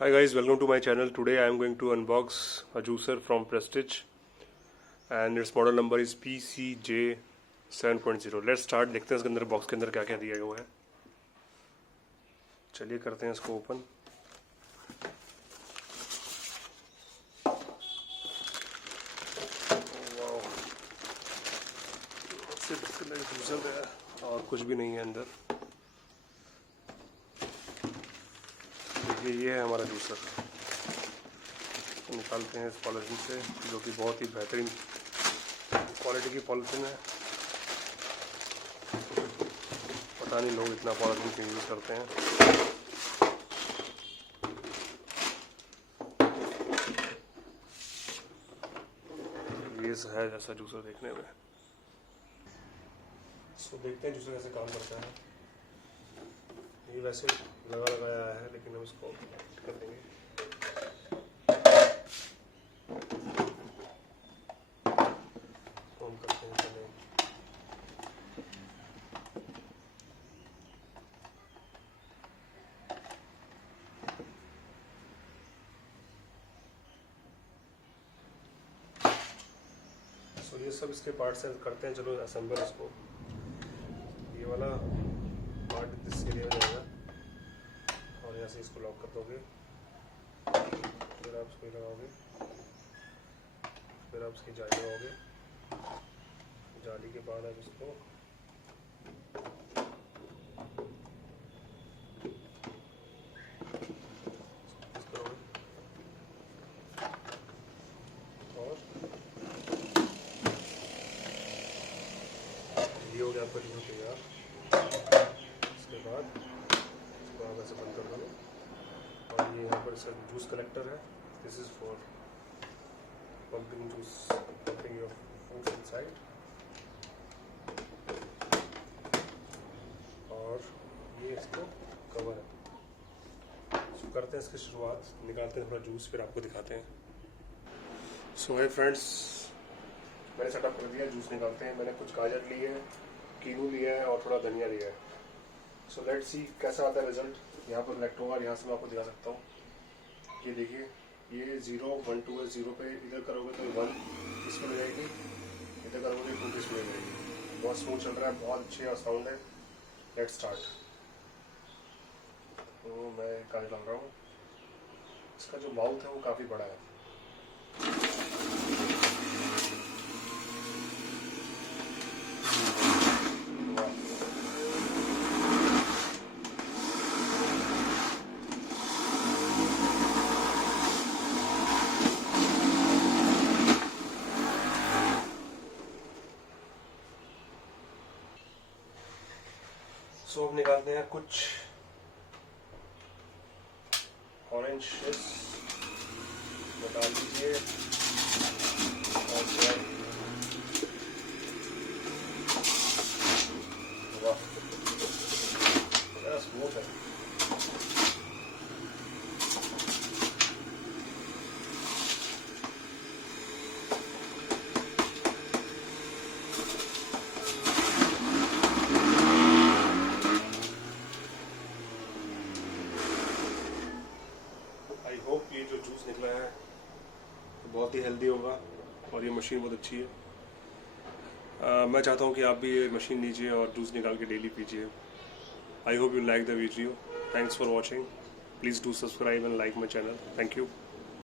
Hi guys, welcome to my channel. Today I am going to unbox a juicer from Prestige and its model number is PCJ 7.0. Let's start. देखते हैं इसके अंदर box के अंदर क्या क्या दिया हुआ है. चलिए करते हैं इसको ओपन. सिर्फ इसके अंदर जूसर है और कुछ भी नहीं है अंदर. ये है हमारा जूसर. निकालते हैं इस पॉलिथीन से, जो कि बहुत ही बेहतरीन क्वालिटी की पॉलिथीन है. पता नहीं लोग इतना पॉलिथीन क्यों यूज़ करते हैं. ये है जैसा जूसर देखने में. सो देखते हैं जूसर कैसे काम करता है. ये वैसे लगा लगाया है, लेकिन हम इसको कर देंगे. ऑन करते हैं पहले. सो ये सब इसके पार्ट से करते हैं. चलो असेंबल इसको. ये वाला पार्ट इस एरिया में जाएगा और यहाँ से इसको लॉक कर दोगे. फिर आप इसको लगाओगे. फिर आप इसकी जाली लगाओगे. जाली के बाद आप इसको करोगे और ये हो गया आपका जो तैयार. इसके बाद इसको आप ऐसे बंद कर दोगे और ये यहाँ पर इसका जूस कलेक्टर है. This is for pumping juice, pumping your food inside. और ये इसको कवर है. सो करते हैं इसकी शुरुआत. निकालते हैं थोड़ा जूस, फिर आपको दिखाते हैं. सो है फ्रेंड्स, मैंने सेटअप कर दिया. जूस निकालते हैं. मैंने कुछ गाजर लिए है, कीनू लिया है और थोड़ा धनिया लिया है. सो लेट्स सी कैसा आता है रिजल्ट. यहाँ पर लेफ्ट होगा, यहाँ से मैं आपको दिखा सकता हूँ. ये देखिए, ये 0 1 2 है. 0 पे इधर करोगे तो 1 इसमें मिल जाएगी, इधर करोगे तो 2 इसमें मिल जाएगी. बहुत स्मूथ चल रहा है, बहुत अच्छे और साउंड है. Let's start. तो मैं काज डाल रहा हूँ. इसका जो माउथ है वो काफ़ी बड़ा है. सो अब निकालते हैं कुछ ऑरेंज डाल दीजिए और वाह स्मूथ है. आई होप ये जो जूस निकला है बहुत ही हेल्दी होगा और ये मशीन बहुत अच्छी है. मैं चाहता हूँ कि आप भी ये मशीन लीजिए और जूस निकाल के डेली पीजिए. I hope you like the video. Thanks for watching. Please do subscribe and like my channel. Thank you.